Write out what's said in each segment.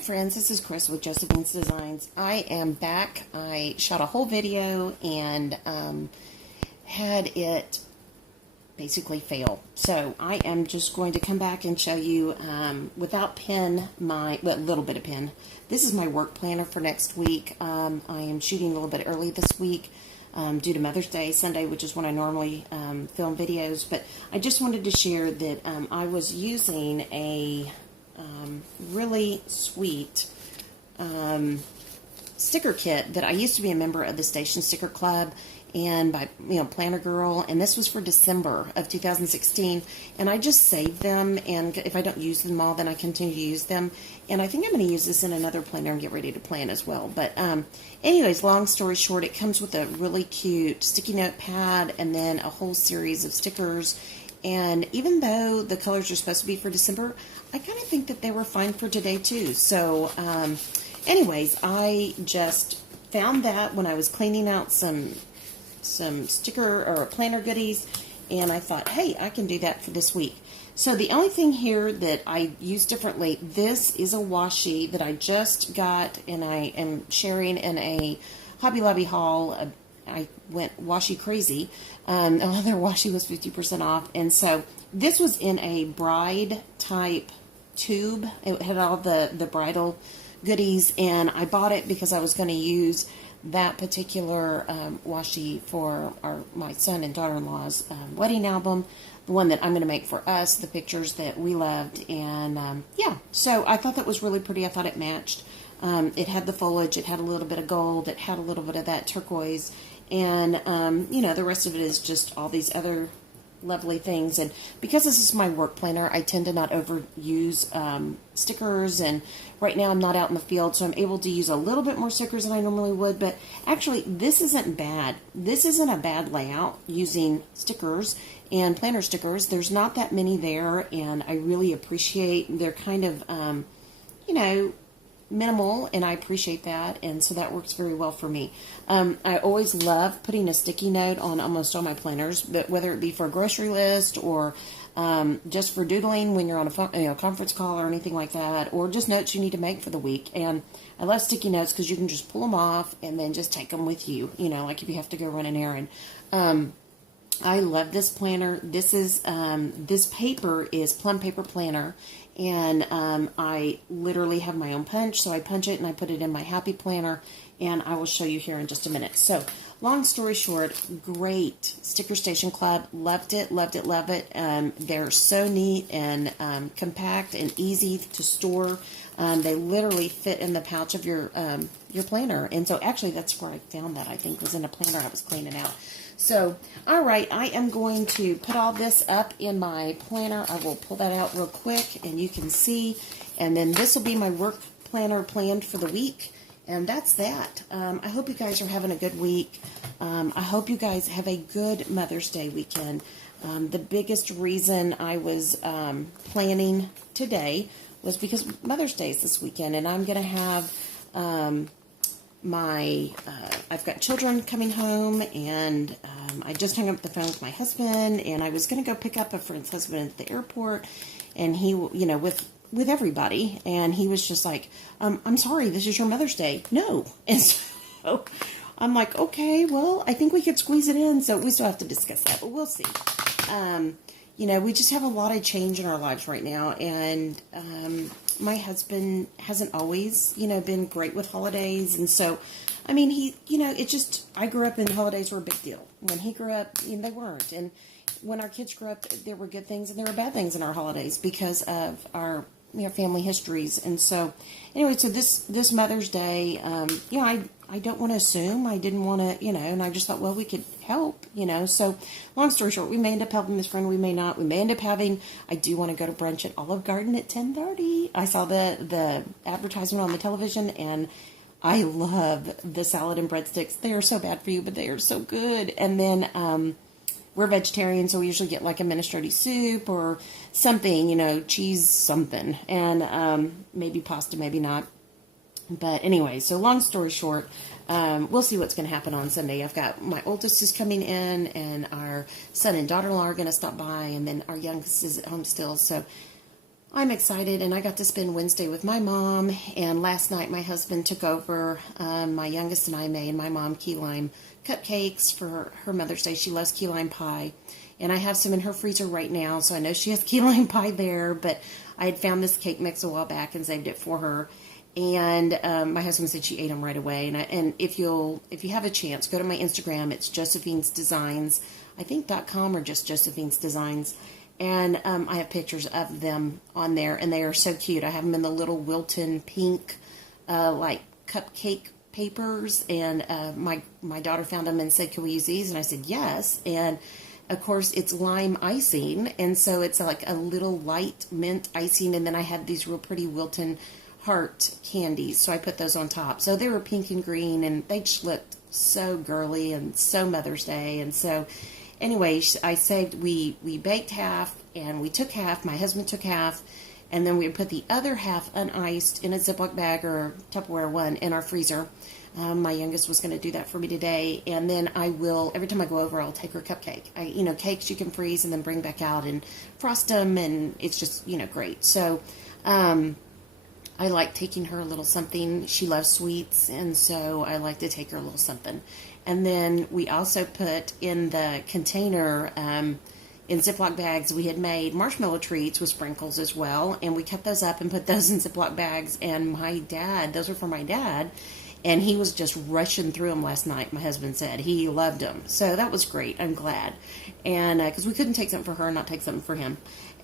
friends, this is Chris with Josephine's Designs. I am back. I shot a whole video and had it basically fail. So I am just going to come back and show you without pen, a little bit of pen. This is my work planner for next week. I am shooting a little bit early this week due to Mother's Day, Sunday, which is when I normally film videos. But I just wanted to share that I was using a really sweet sticker kit that I used to be a member of the Station Sticker Club and by Planner Girl, and this was for December of 2016, and I just saved them, and if I don't use them all, then I continue to use them, and I think I'm going to use this in another planner and get ready to plan as well. But anyways, long story short, it comes with a really cute sticky note pad and then a whole series of stickers. And even though the colors are supposed to be for December, I kind of think that they were fine for today too. So anyways, I just found that when I was cleaning out some sticker or planner goodies, and I thought, hey, I can do that for this week. So the only thing here that I use differently, this is a washi that I just got, and I am sharing in a Hobby Lobby haul. I went washi crazy. Their washi was 50% off, and so this was in a bride type tube. It had all the bridal goodies, and I bought it because I was going to use that particular washi for my son and daughter-in-law's wedding album, the one that I'm going to make for us, the pictures that we loved, and yeah, so I thought that was really pretty. I thought it matched. It had the foliage, it had a little bit of gold, it had a little bit of that turquoise, and the rest of it is just all these other lovely things. And because this is my work planner, I tend to not overuse stickers, and right now I'm not out in the field, so I'm able to use a little bit more stickers than I normally would. But actually, this isn't bad. This isn't a bad layout using stickers and planner stickers. There's not that many there, and I really appreciate they're kind of minimal, and I appreciate that, and so that works very well for me. I always love putting a sticky note on almost all my planners, but whether it be for a grocery list or just for doodling when you're on a conference call or anything like that, or just notes you need to make for the week. And I love sticky notes because you can just pull them off and then just take them with you, like if you have to go run an errand. I love this planner. This is this paper is Plum Paper Planner, and I literally have my own punch, so I punch it and I put it in my Happy Planner, and I will show you here in just a minute. So, long story short, great Sticker Station Club. Loved it, loved it, love it. They're so neat and compact and easy to store. They literally fit in the pouch of your planner, and so actually that's where I found that. I think was in a planner I was cleaning out. So, all right, I am going to put all this up in my planner. I will pull that out real quick, and you can see. And then this will be my work planner planned for the week. And that's that. I hope you guys are having a good week. I hope you guys have a good Mother's Day weekend. The biggest reason I was planning today was because Mother's Day is this weekend, and I'm going to have I've got children coming home, and I just hung up the phone with my husband, and I was going to go pick up a friend's husband at the airport, and he, with everybody, and he was just like, I'm sorry, this is your Mother's Day. No. And so I'm like, okay, well, I think we could squeeze it in, so we still have to discuss that, but we'll see. We just have a lot of change in our lives right now, and my husband hasn't always, been great with holidays, and so, I grew up and holidays were a big deal. When he grew up, they weren't, and when our kids grew up, there were good things and there were bad things in our holidays because of our family histories. And so, anyway, so this Mother's Day, I don't want to assume. I didn't want to, and I just thought, well, we could help, So, long story short, we may end up helping this friend, we may not. We may end up having, I do want to go to brunch at Olive Garden at 10:30. I saw the advertisement on the television, and I love the salad and breadsticks. They are so bad for you, but they are so good. And then, we're vegetarian, so we usually get like a minestrone soup or something, cheese something, and maybe pasta, maybe not. But anyway, so long story short, we'll see what's going to happen on Sunday. I've got my oldest is coming in, and our son and daughter-in-law are going to stop by, and then our youngest is at home still. So I'm excited, and I got to spend Wednesday with my mom, and last night my husband took over. My youngest and I made my mom key lime cupcakes for her Mother's Day. She loves key lime pie, and I have some in her freezer right now, so I know she has key lime pie there, but I had found this cake mix a while back and saved it for her. And my husband said she ate them right away. And if you have a chance, go to my Instagram. It's Josephine's Designs, I think .com or just Josephine's Designs. And I have pictures of them on there, and they are so cute. I have them in the little Wilton pink, like cupcake papers. And my daughter found them and said, "Can we use these?" And I said, "Yes." And of course, it's lime icing, and so it's like a little light mint icing. And then I had these real pretty Wilton heart candies, so I put those on top. So they were pink and green, and they just looked so girly and so Mother's Day. And so anyway, I saved, we baked half, and we took half, my husband took half, and then we put the other half uniced in a Ziploc bag or Tupperware one in our freezer. My youngest was going to do that for me today, and then I will, every time I go over, I'll take her a cupcake. Cakes you can freeze and then bring back out and frost them, and it's just, great. So, I like taking her a little something. She loves sweets, and so I like to take her a little something. And then we also put in the container, in Ziploc bags, we had made marshmallow treats with sprinkles as well, and we cut those up and put those in Ziploc bags. And those were for my dad, and he was just rushing through them last night, my husband said. He loved them. So that was great. I'm glad. And because we couldn't take something for her and not take something for him.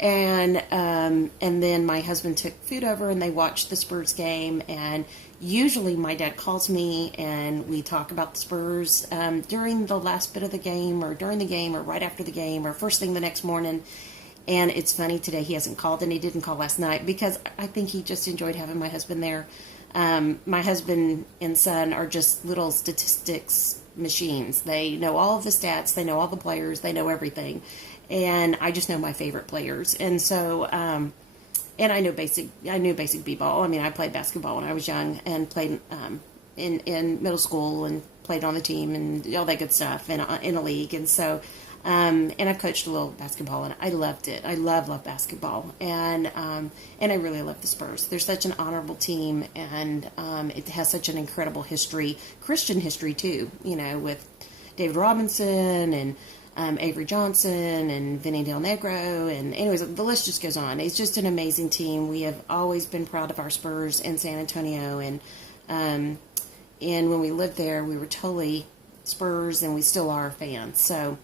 And then my husband took food over, and they watched the Spurs game. And usually my dad calls me, and we talk about the Spurs during the last bit of the game, or during the game, or right after the game, or first thing the next morning. And it's funny, today he hasn't called, and he didn't call last night, because I think he just enjoyed having my husband there. My husband and son are just little statistics machines. They know all of the stats, they know all the players, they know everything. And I just know my favorite players. And so, and I knew basic b-ball. I mean, I played basketball when I was young, and played in middle school, and played on the team and all that good stuff, and in a league. And so, and I coached a little basketball, and I loved it. I love basketball, and I really love the Spurs. They're such an honorable team, and it has such an incredible history, Christian history too. With David Robinson and Avery Johnson and Vinny Del Negro, and anyways, the list just goes on. It's just an amazing team. We have always been proud of our Spurs in San Antonio, and when we lived there, we were totally Spurs, and we still are fans. So,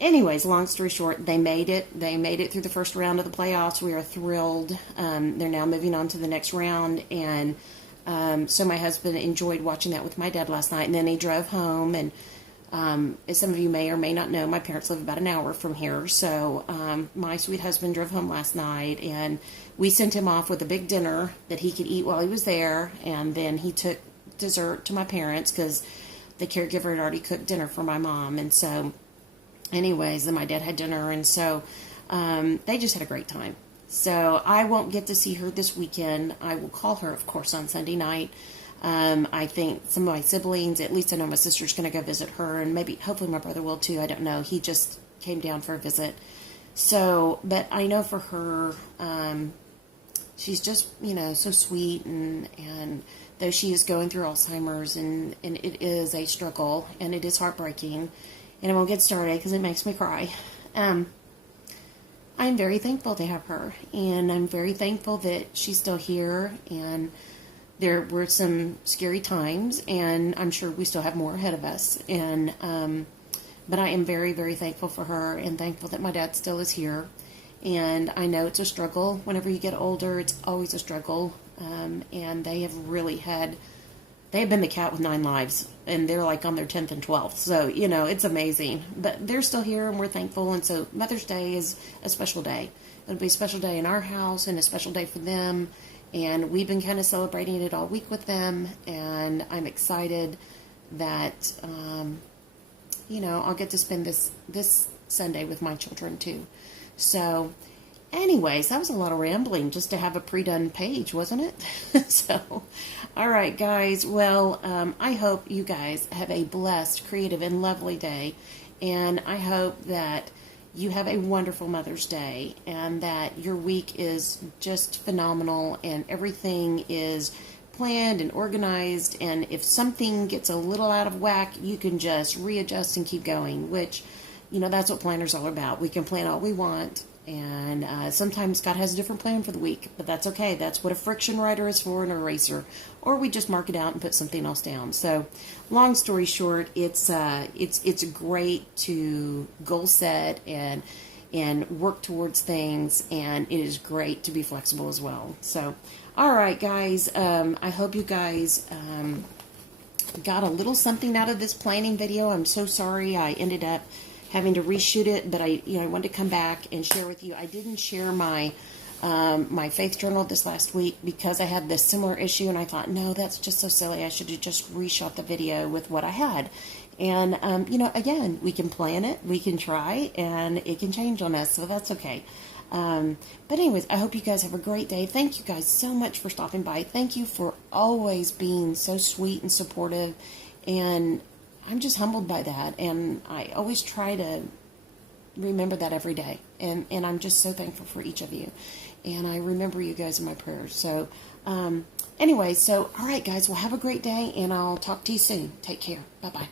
anyways, long story short, they made it. They made it through the first round of the playoffs. We are thrilled. They're now moving on to the next round, and so my husband enjoyed watching that with my dad last night, and then he drove home. And as some of you may or may not know, my parents live about an hour from here. So my sweet husband drove home last night, and we sent him off with a big dinner that he could eat while he was there. And then he took dessert to my parents, because the caregiver had already cooked dinner for my mom. And so anyways, then my dad had dinner, and so they just had a great time. So I won't get to see her this weekend. I will call her, of course, on Sunday night. I think some of my siblings, at least I know my sister's going to go visit her, and hopefully my brother will too. I don't know. He just came down for a visit. So, but I know for her, she's just, so sweet, and though she is going through Alzheimer's, and it is a struggle, and it is heartbreaking, and I won't get started because it makes me cry. I'm very thankful to have her, and I'm very thankful that she's still here, and there were some scary times, and I'm sure we still have more ahead of us. And but I am very, very thankful for her, and thankful that my dad still is here. And I know it's a struggle. Whenever you get older, it's always a struggle. And they have been the cat with 9 lives, and they're like on their 10th and 12th. So, it's amazing. But they're still here, and we're thankful. And so Mother's Day is a special day. It'll be a special day in our house, and a special day for them. And we've been kind of celebrating it all week with them, and I'm excited that, I'll get to spend this Sunday with my children too. So, anyways, that was a lot of rambling just to have a pre-done page, wasn't it? So, all right, guys. Well, I hope you guys have a blessed, creative, and lovely day, and I hope that you have a wonderful Mother's Day, and that your week is just phenomenal, and everything is planned and organized, and if something gets a little out of whack, you can just readjust and keep going, which, that's what planners are all about. We can plan all we want, and sometimes God has a different plan for the week, but that's okay. That's what a friction writer is for, an eraser, or we just mark it out and put something else down. So, long story short, it's great to goal set and work towards things, and it is great to be flexible as well. So, all right, guys, I hope you guys got a little something out of this planning video. I'm so sorry I ended up having to reshoot it, but I wanted to come back and share with you. I didn't share my my faith journal this last week because I had this similar issue, and I thought, no, that's just so silly. I should have just reshot the video with what I had. And, again, we can plan it, we can try, and it can change on us, so that's okay. But anyways, I hope you guys have a great day. Thank you guys so much for stopping by. Thank you for always being so sweet and supportive, and I'm just humbled by that, and I always try to remember that every day, and I'm just so thankful for each of you, and I remember you guys in my prayers. So, anyway, all right, guys, well, have a great day, and I'll talk to you soon. Take care. Bye-bye.